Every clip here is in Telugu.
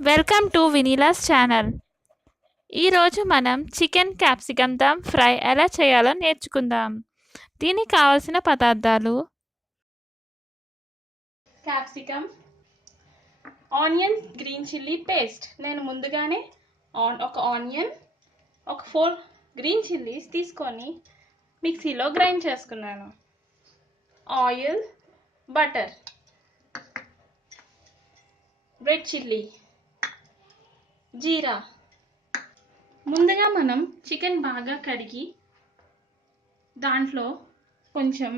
Welcome to వినీలాస్ channel. ఈరోజు మనం చికెన్ క్యాప్సికమ్ దమ్ ఫ్రై ఎలా చేయాలో నేర్చుకుందాం. దీనికి కావలసిన పదార్థాలు: capsicum, onion, green chilli paste. నేను ముందుగానే ఒక ఆనియన్, ఒక 4 గ్రీన్ చిల్లీస్ తీసుకొని మిక్సీలో గ్రైండ్ చేసుకున్నాను. ఆయిల్, బటర్, రెడ్ చిల్లీ, జీరా. ముందుగా మనం చికెన్ బాగా కడిగి దాంట్లో కొంచెం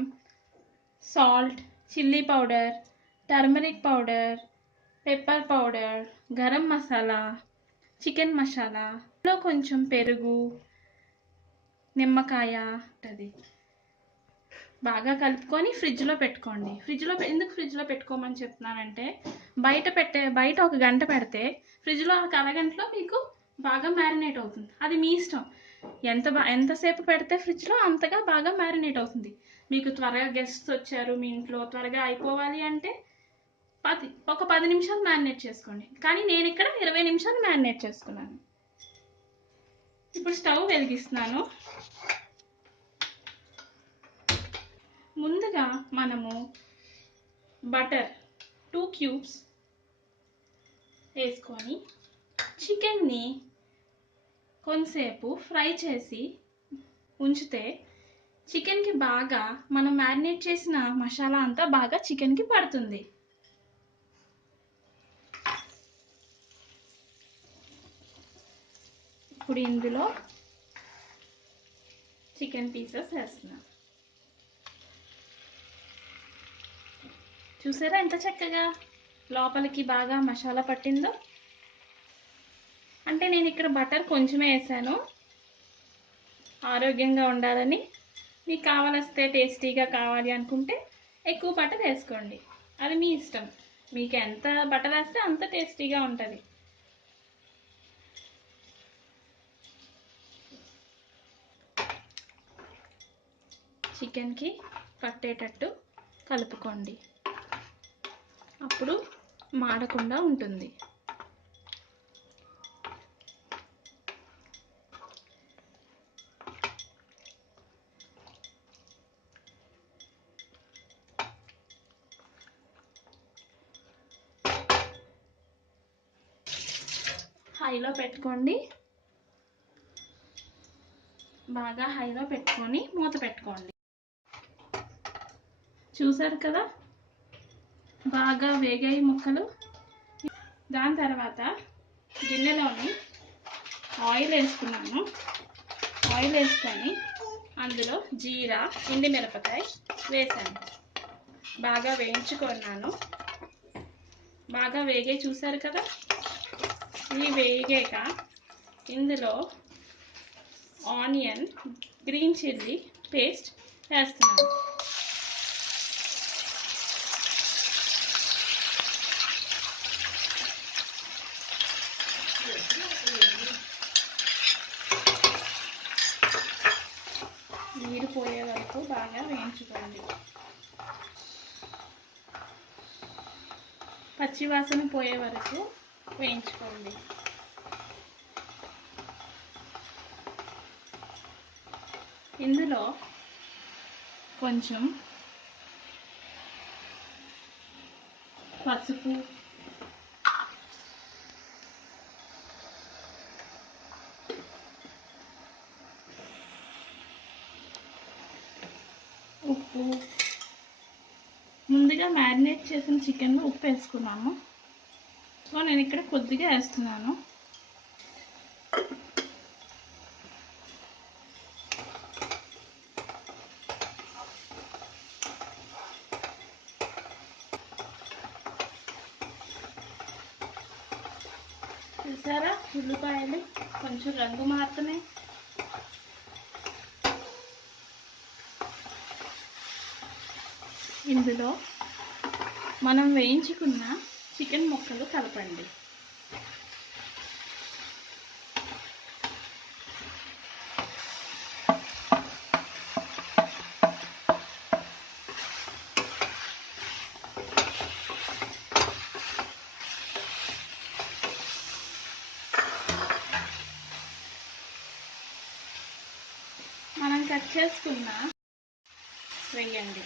salt, chilli powder, turmeric powder, pepper powder, garam masala, chicken masala, కొంచెం పెరుగు, నిమ్మకాయ ఉంటుంది, బాగా కలుపుకొని ఫ్రిడ్జ్లో పెట్టుకోండి. ఎందుకు ఫ్రిడ్జ్లో పెట్టుకోమని చెప్తున్నానంటే బయట ఒక గంట పెడితే ఫ్రిడ్జ్లో ఒక అరగంటలో మీకు బాగా మ్యారినేట్ అవుతుంది. అది మీ ఇష్టం. ఎంతసేపు పెడితే ఫ్రిడ్జ్లో అంతగా బాగా మ్యారినేట్ అవుతుంది. మీకు త్వరగా గెస్ట్స్ వచ్చారు, మీ ఇంట్లో త్వరగా అయిపోవాలి అంటే ఒక 10 నిమిషాలు మ్యారినేట్ చేసుకోండి. కానీ నేను ఇక్కడ 20 నిమిషాలు మ్యారినేట్ చేసుకున్నాను. ఇప్పుడు స్టవ్ వెలిగిస్తున్నాను. ముందుగా మనము బటర్ 2 క్యూబ్స్ వేసుకొని చికెన్ని కొంతసేపు ఫ్రై చేసి ఉంచితే చికెన్కి బాగా మనం మ్యారినేట్ చేసిన మసాలా అంతా బాగా చికెన్కి పడుతుంది. ఇప్పుడు ఇందులో చికెన్ పీసెస్ వేస్తున్నాం. చూసారా ఎంత చక్కగా లోపలికి బాగా మసాలా పట్టిందో? అంటే నేను ఇక్కడ బటర్ కొంచెమే వేసాను, ఆరోగ్యంగా ఉండాలని. మీకు కావాలొస్తే టేస్టీగా కావాలి అనుకుంటే ఎక్కువ బటర్ వేసుకోండి, అది మీ ఇష్టం. మీకు ఎంత బటర్ వేస్తే అంత టేస్టీగా ఉంటుంది. చికెన్కి పట్టేటట్టు కలుపుకోండి, అప్పుడు మాడకుండా ఉంటుంది. హైలో పెట్టుకోండి, బాగా హైలో పెట్టుకొని మూత పెట్టుకోండి. చూసారు కదా బాగా వేగాయి ముక్కలు. దాని తర్వాత గిన్నెలోని ఆయిల్ వేసుకున్నాను. ఆయిల్ వేసుకొని అందులో జీరా, ఎండుమిరపకాయ వేసాను, బాగా వేయించుకున్నాను. బాగా వేగాయి చూసారు కదా. ఇవి వేగాక ఇందులో ఆనియన్, గ్రీన్ చిల్లీ పేస్ట్ వేస్తున్నాను. నీరు పోయే వరకు బాగా వేయించుకోండి. పచ్చివాసన పోయే వరకు వేయించుకోండి. ఇందులో కొంచెం పసుపు, ఉప్పు, ముందుగా మ్యారినేట్ చేసిన చికెన్లో ఉప్పు వేసుకున్నాము, సో నేను ఇక్కడ కొద్దిగా వేస్తున్నాను. చూసారా ఉల్లిపాయలు కొంచెం రంగు మారుతున్నాయి. ఇందులో మనం వేయించుకున్న చికెన్ ముక్కలు కలపండి. కట్ చేసుకున్న వేయండి.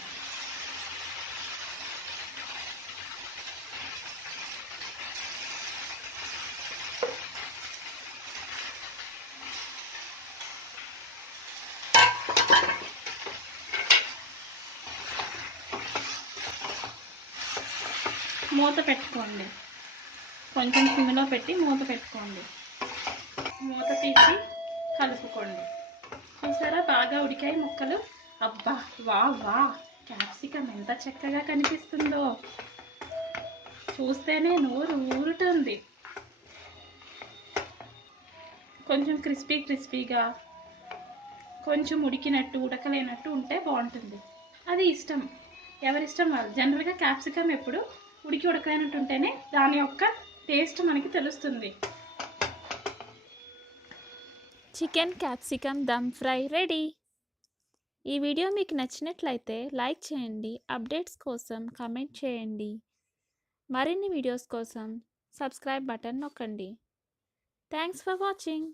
మూత పెట్టుకోండి. కొంచెం సిమ్లో పెట్టి మూత పెట్టుకోండి. మూత తీసి కలుపుకోండి. చూసారా బాగా ఉడికాయి ముక్కలు. అబ్బా వా వా క్యాప్సికమ్ ఎంత చక్కగా కనిపిస్తుందో, చూస్తేనే నోరు ఊరుతుంది. కొంచెం క్రిస్పీగా, కొంచెం ఉడికినట్టు ఉడకలేనట్టు ఉంటే బాగుంటుంది. అది ఇష్టం, ఎవరిష్టం వాళ్ళు. జనరల్గా క్యాప్సికమ్ ఎప్పుడు ఉడకలేనట్టు ఉంటేనే దాని యొక్క టేస్ట్ మనకి తెలుస్తుంది. Chicken capsicum dum fry ready. ఈ వీడియో మీకు నచ్చినట్లయితే లైక్ చేయండి. అప్డేట్స్ కోసం కామెంట్ చేయండి. మరిన్ని వీడియోస్ కోసం సబ్స్క్రైబ్ బటన్ నొక్కండి. Thanks for watching.